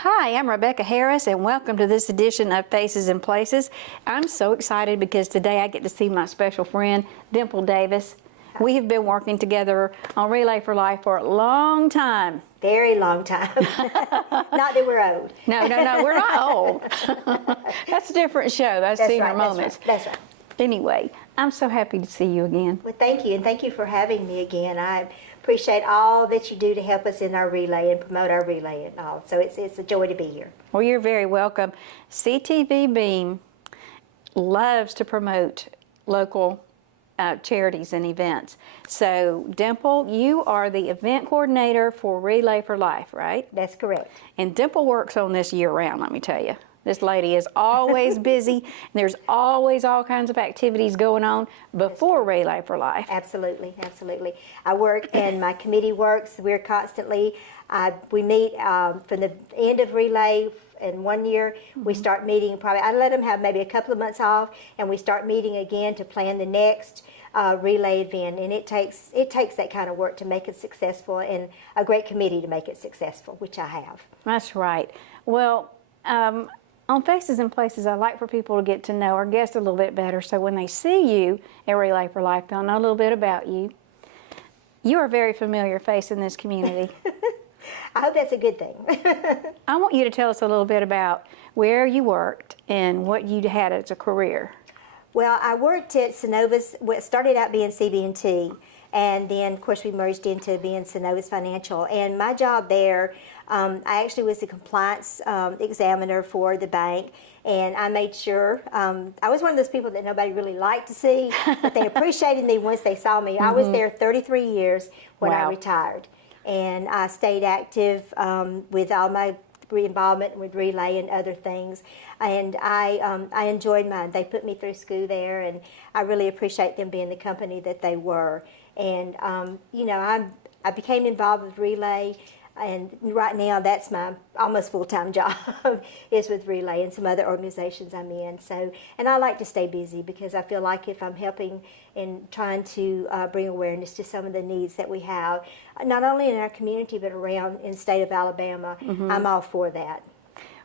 Hi, I'm Rebecca Harris, and welcome to this edition of Faces and Places. I'm so excited because today I get to see my special friend, Dimple Davis. We have been working together on Relay for Life for a long time. Very long time. Not that we're old. No, we're not old. That's a different show. That's Senior right, Moments. That's right. Anyway, I'm so happy to see you again. Well, thank you, and thank you for having me again. I appreciate all that you do to help us in our relay and promote our relay and all. So it's a joy to be here. Well, you're very welcome. CTV Beam loves to promote local charities and events. So, Dimple, you are the event coordinator for Relay for Life, right? That's correct. And Dimple works on this year-round, let me tell you. This lady is always busy, and there's always all kinds of activities going on before Relay for Life. Absolutely, absolutely. I work and my committee works. We're constantly, we meet from the end of Relay. In 1 year, we start meeting probably, I let them have maybe a couple of months off, and we start meeting again to plan the next relay event. And it takes that kind of work to make it successful, and a great committee to make it successful, which I have. That's right. Well, on Faces and Places, I like for people to get to know our guests a little bit better, so when they see you at Relay for Life, they'll know a little bit about you. You are a very familiar face in this community. I hope that's a good thing. I want you to tell us a little bit about where you worked and what you had as a career. Well, I worked at Synovus. Well, it started out being CB&T, and then, of course, we merged into being Synovus Financial. And my job there, I actually was the compliance examiner for the bank, and I made sure, I was one of those people that nobody really liked to see, but they appreciated me once they saw me. I was there 33 years when I retired. And I stayed active with all my involvement with Relay and other things. And I enjoyed mine. They put me through school there, and I really appreciate them being the company that they were. And, you know, I became involved with Relay, and right now that's my almost full-time job is with Relay and some other organizations I'm in. So, and I like to stay busy because I feel like if I'm helping and trying to bring awareness to some of the needs that we have, not only in our community but around in the state of Alabama, I'm all for that.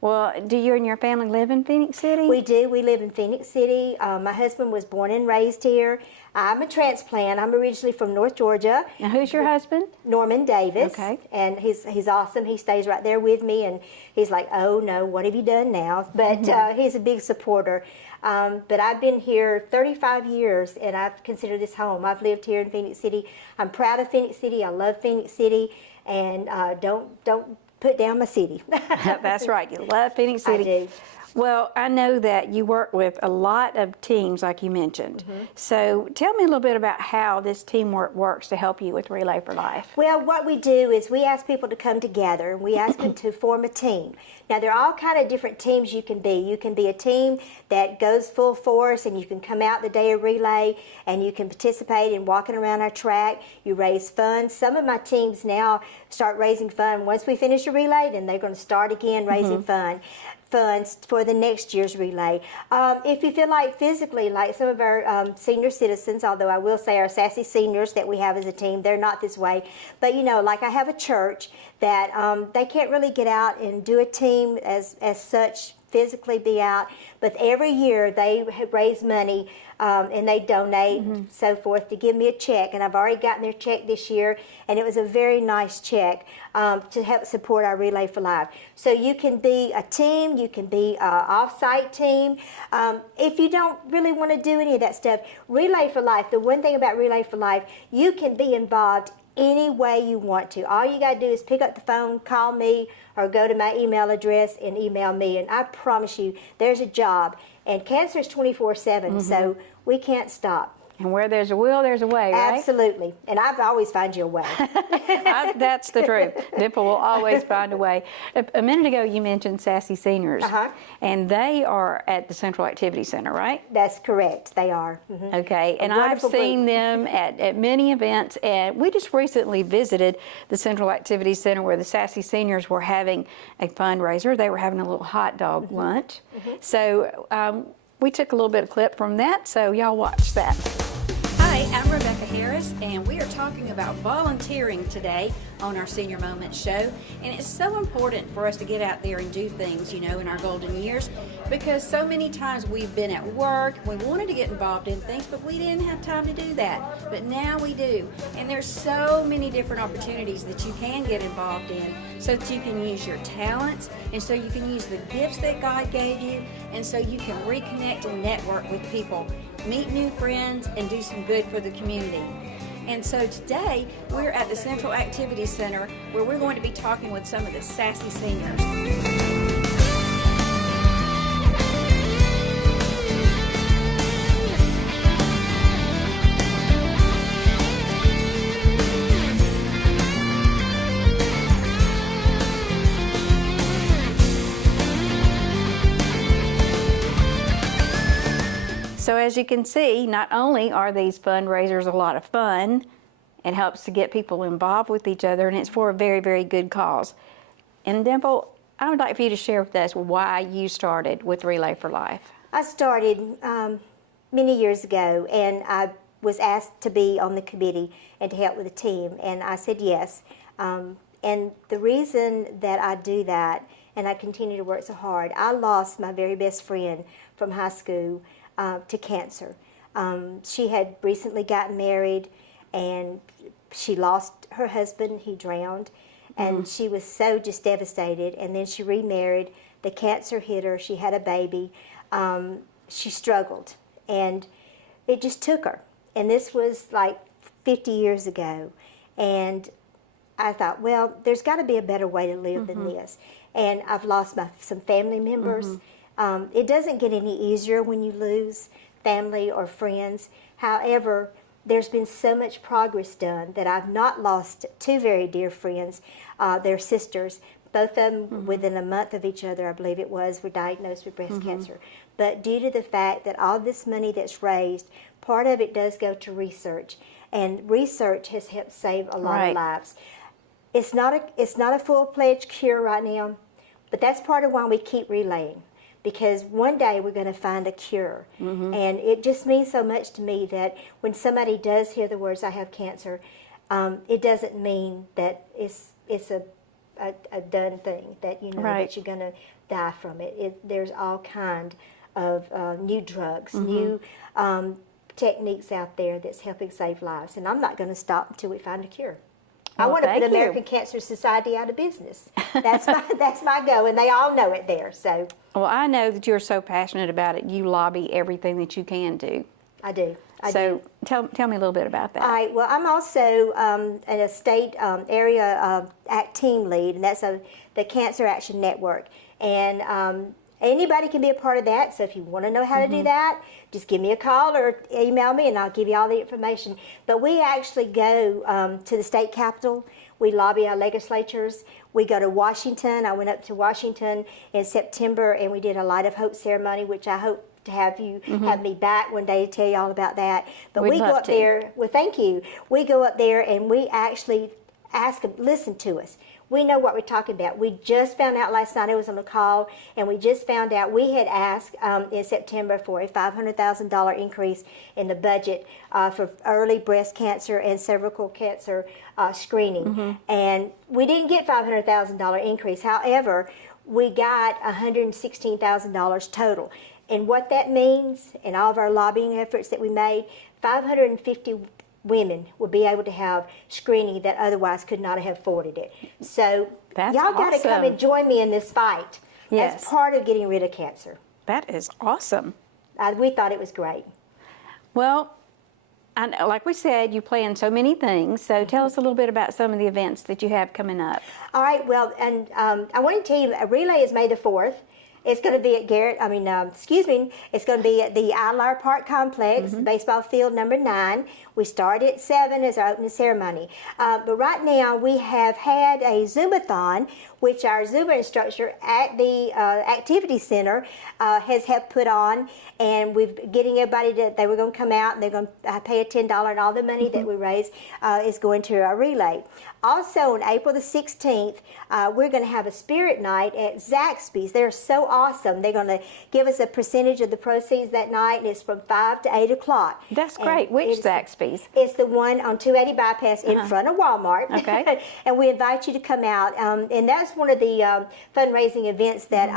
Well, do you and your family live in Phoenix City? We do. We live in Phoenix City. My husband was born and raised here. I'm a transplant. I'm originally from North Georgia. Now, who's your husband? Norman Davis. Okay. And he's awesome. He stays right there with me, and he's like, oh, no, what have you done now? But he's a big supporter. But I've been here 35 years, and I've considered this home. I've lived here in Phoenix City. I'm proud of Phoenix City. I love Phoenix City, and don't put down my city. That's right. You love Phoenix City. I do. Well, I know that you work with a lot of teams, like you mentioned. So tell me a little bit about how this teamwork works to help you with Relay for Life. Well, what we do is we ask people to come together, and we ask them to form a team. Now, there are all kind of different teams you can be. You can be a team that goes full force, and you can come out the day of Relay, and you can participate in walking around our track. You raise funds. Some of my teams now start raising funds. Once we finish a Relay, then they're going to start again raising funds for the next year's Relay. If you feel like physically, like some of our senior citizens, although I will say our sassy seniors that we have as a team, they're not this way. But you know, like I have a church that they can't really get out and do a team as such, physically be out, but every year they raise money and they donate so forth to give me a check, and I've already gotten their check this year, and it was a very nice check to help support our Relay for Life. So you can be a team, you can be an off-site team. If you don't really want to do any of that stuff, Relay for Life, the one thing about Relay for Life, you can be involved any way you want to. All you got to do is pick up the phone, call me, or go to my email address and email me, and I promise you there's a job. And cancer is 24/7, so we can't stop. And where there's a will, there's a way, right? Absolutely. And I've always find you a way. That's the truth. Dimple will always find a way. A minute ago, you mentioned Sassy Seniors, and they are at the Central Activity Center, right? That's correct. They are. Okay. And I've seen them at many events, and we just recently visited the Central Activity Center where the Sassy Seniors were having a fundraiser. They were having a little hot dog lunch. So we took a little bit of clip from that, so y'all watch that. Hi, I'm Rebecca Harris, and we are talking about volunteering today on our Senior Moments show. And it's so important for us to get out there and do things, you know, in our golden years, because so many times we've been at work, we wanted to get involved in things, but we didn't have time to do that. But now we do. And there's so many different opportunities that you can get involved in so that you can use your talents, and so you can use the gifts that God gave you, and so you can reconnect and network with people, meet new friends, and do some good for the community. And so today, we're at the Central Activity Center, where we're going to be talking with some of the sassy seniors. So as you can see, not only are these fundraisers a lot of fun, it helps to get people involved with each other, and it's for a very, very good cause. And Dimple, I would like for you to share with us why you started with Relay for Life. I started many years ago, and I was asked to be on the committee and to help with the team, and I said yes. And the reason that I do that, and I continue to work so hard, I lost my very best friend from high school to cancer. She had recently gotten married, and she lost her husband. He drowned, and she was so just devastated. And then she remarried. The cancer hit her. She had a baby. She struggled, and it just took her. And this was like 50 years ago. And I thought, well, there's got to be a better way to live than this. And I've lost some family members. It doesn't get any easier when you lose family or friends. However, there's been so much progress done that I've not lost two very dear friends. They're sisters. Both of them, within a month of each other, I believe it was, were diagnosed with breast cancer. But due to the fact that all this money that's raised, part of it does go to research. And research has helped save a lot of lives. It's not a full-fledged cure right now, but that's part of why we keep relaying. Because one day we're going to find a cure. And it just means so much to me that when somebody does hear the words, I have cancer, it doesn't mean that it's a done thing, that you know that you're going to die from it. There's all kind of new drugs, new techniques out there that's helping save lives. And I'm not going to stop until we find a cure. Well, I want to put American Cancer Society out of business. That's my goal, and they all know it there. So. Well, I know that you're so passionate about it. You lobby everything that you can do. I do. So tell me a little bit about that. All right. Well, I'm also a state area team lead, and that's the Cancer Action Network. And anybody can be a part of that. So if you want to know how to do that, just give me a call or email me, and I'll give you all the information. But we actually go to the state capitol. We lobby our legislatures. We go to Washington. I went up to Washington in September, and we did a Light of Hope ceremony, which I hope to have you have me back one day to tell you all about that. But we go up there. Well, thank you. We go up there, and we actually ask them, listen to us. We know what we're talking about. We just found out last night, I was on a call, and we just found out we had asked in September for a $500,000 increase in the budget for early breast cancer and cervical cancer screening. And we didn't get $500,000 increase. However, we got $116,000 total. And what that means, in all of our lobbying efforts that we made, 550 women will be able to have screening that otherwise could not have afforded it. So y'all got to come and join me in this fight. Yes. That's part of getting rid of cancer. That is awesome. We thought it was great. Well, like we said, you play in so many things, so tell us a little bit about some of the events that you have coming up. All right, well, and I want to tell you, Relay is May the 4th. It's going to be at it's going to be at the Idlar Park Complex, baseball field number 9. We start at 7 as our opening ceremony. But right now we have had a Zumbathon, which our Zumba instructor at the Activity Center has helped put on. And we're getting everybody they were going to come out and they're going to pay a $10, and all the money that we raise is going to our relay. Also on April the 16th, we're going to have a spirit night at Zaxby's. They're so awesome. They're going to give us a percentage of the proceeds that night, and it's from 5 to 8 o'clock. That's And great. Which it's- Zaxby's? It's the one on 280 Bypass in front of Walmart. Okay. And we invite you to come out. And that's one of the fundraising events that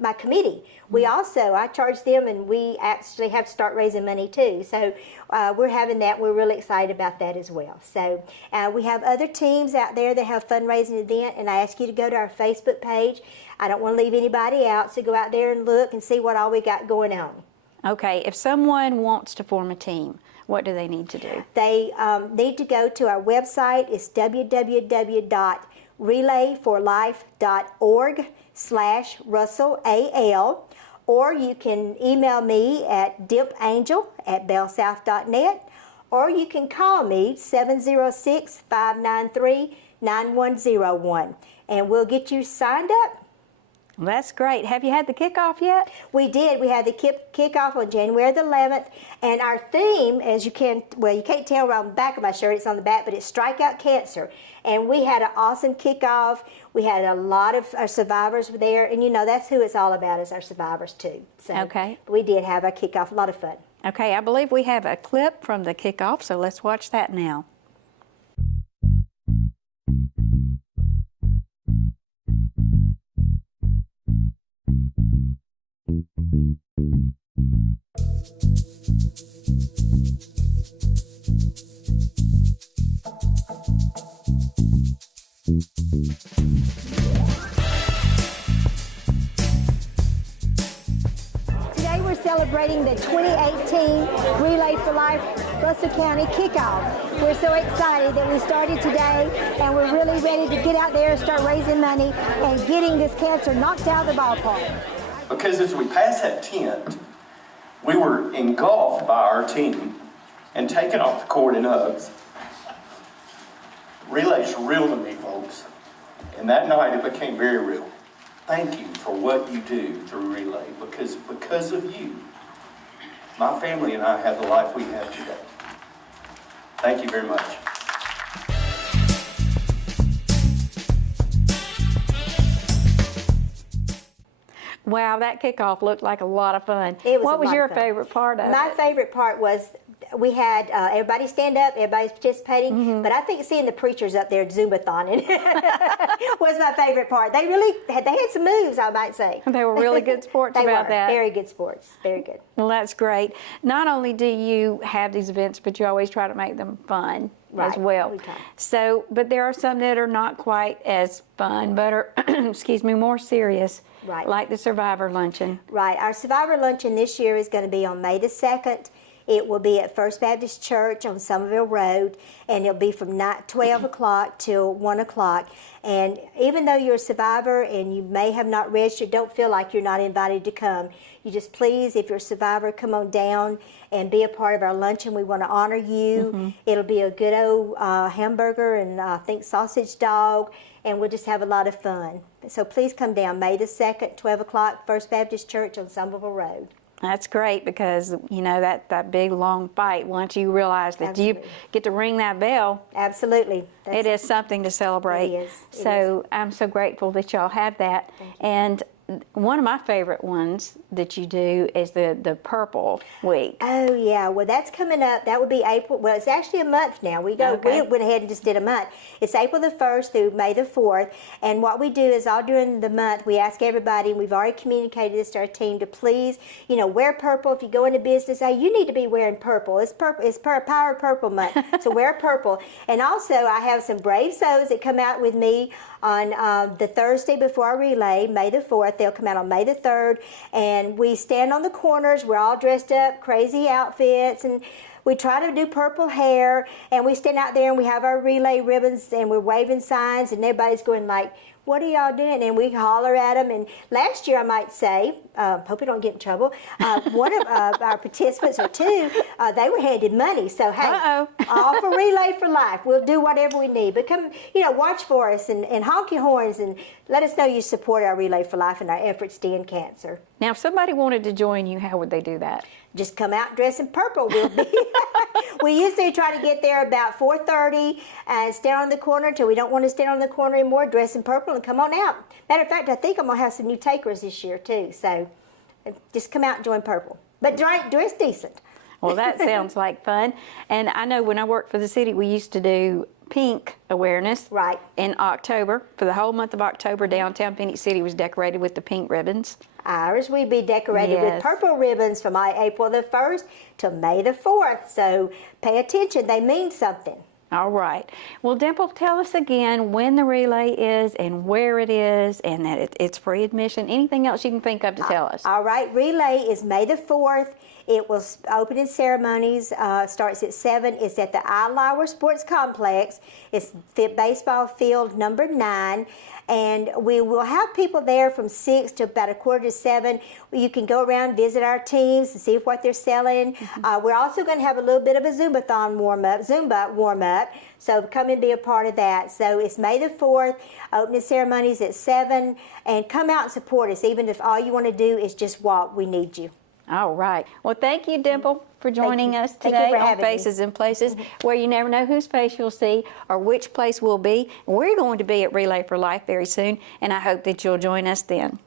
my committee, I charge them, and we actually have to start raising money too. So we're having that. We're really excited about that as well. So we have other teams out there that have fundraising event, and I ask you to go to our Facebook page. I don't want to leave anybody out, so go out there and look and see what all we got going on. Okay, if someone wants to form a team, what do they need to do? They need to go to our website. It's www.relayforlife.org/RussellAL, or you can email me at dipangel@bellsouth.net, or you can call me 706-593-9101, and we'll get you signed up. Well, that's great. Have you had the kickoff yet? We did. We had the kickoff on January the 11th, and our theme, as you can't tell on the back of my shirt, it's on the back, but it's Strike Out Cancer. And we had an awesome kickoff. We had a lot of our survivors were there, and that's who it's all about, is our survivors too. So Okay. we did have a kickoff, a lot of fun. Okay, I believe we have a clip from the kickoff, so let's watch that now. Today we're celebrating the 2018 Relay for Life Russell County kickoff. We're so excited that we started today, and we're really ready to get out there and start raising money and getting this cancer knocked out of the ballpark. Because as we passed that tent, we were engulfed by our team and taken off the court in hugs. Relay's real to me, folks. And that night it became very real. Thank you for what you do through Relay, because of you, my family and I have the life we have today. Thank you very much. Wow, that kickoff looked like a lot of fun. It was What a was lot your of fun. favorite part of My it? favorite part was we had everybody stand up, everybody's participating, but I think seeing the preachers up there Zumba-thoning was my favorite part. They had some moves, I might say. They were really good sports They about were that. very good sports, very good. Well, that's great. Not only do you have these events, but you always try to make them fun as Right, well. we try. So, but there are some that are not quite as fun, but are, excuse me, more serious. Right. Like the Survivor Luncheon. Right. Our Survivor Luncheon this year is going to be on May the 2nd. It will be at First Baptist Church on Somerville Road, and it'll be from 12 o'clock till 1 o'clock. And even though you're a survivor and you may have not registered, don't feel like you're not invited to come. You just please, if you're a survivor, come on down and be a part of our luncheon. We want to honor you. It'll be a good old hamburger and I think sausage dog, and we'll just have a lot of fun. So please come down May the 2nd, 12 o'clock, First Baptist Church on Somerville Road. That's great because, you know, that big, long fight, once you realize that you Absolutely. get to ring that bell, Absolutely. it is something to celebrate. It is. It So I'm so grateful that y'all have that. And one of my favorite ones that you do is the Purple Week. Oh, yeah. Well, that's coming up. That would be April. Well, it's actually a month now. We Okay. went ahead and just did a month. It's April the 1st through May the 4th. And what we do is all during the month, we ask everybody, and we've already communicated this to our team, to please, wear purple. If you go into business, you need to be wearing purple. It's purple. It's Power Purple Month. So wear purple. And also, I have some brave souls that come out with me on the Thursday before our relay, May the 4th. They'll come out on May the 3rd, and we stand on the corners. We're all dressed up, crazy outfits, and we try to do purple hair, and we stand out there and we have our relay ribbons and we're waving signs, and everybody's going like, what are y'all doing? And we holler at them. And last year, I might say, hope we don't get in trouble, one of our participants, or two, they were handed money. So, hey, Uh-oh. all for Relay for Life. We'll do whatever we need. But come, watch for us and honk your horns and let us know you support our Relay for Life and our efforts to end cancer. Now, if somebody wanted to join you, how would they do that? Just come out dressed in purple. We'll be We used to try to get there about 4:30 and stand on the corner until we don't want to stand on the corner anymore, dress in purple and come on out. Matter of fact, I think I'm going to have some new takers this year too. So just come out and join purple. But dress decent. Well, that sounds like fun. And I know when I worked for the city, we used to do pink awareness. Right. In October. For the whole month of October, downtown Phoenix City was decorated with the pink ribbons. Ours will be decorated with Yes. purple ribbons from April the 1st till May the 4th. So pay attention, they mean something. All right. Well, Dimple, tell us again when the relay is and where it is and that it's free admission. Anything else you can think of to tell us? All right, relay is May the 4th. It will open in ceremonies, starts at 7. It's at the Ilauer Sports Complex. It's the baseball field number 9. And we will have people there from 6 to about 6:45. You can go around, visit our teams, and see what they're selling. We're also going to have a little bit of a Zumba warm up. So come and be a part of that. So it's May the 4th. Opening ceremonies at 7. And come out and support us. Even if all you want to do is just walk, we need you. All right. Well, thank you, Dimple, for joining you. us Thank you today for on having me. Faces and Places, where you never know whose face you'll see or which place we'll be. We're going to be at Relay for Life very soon, and I hope that you'll join us then.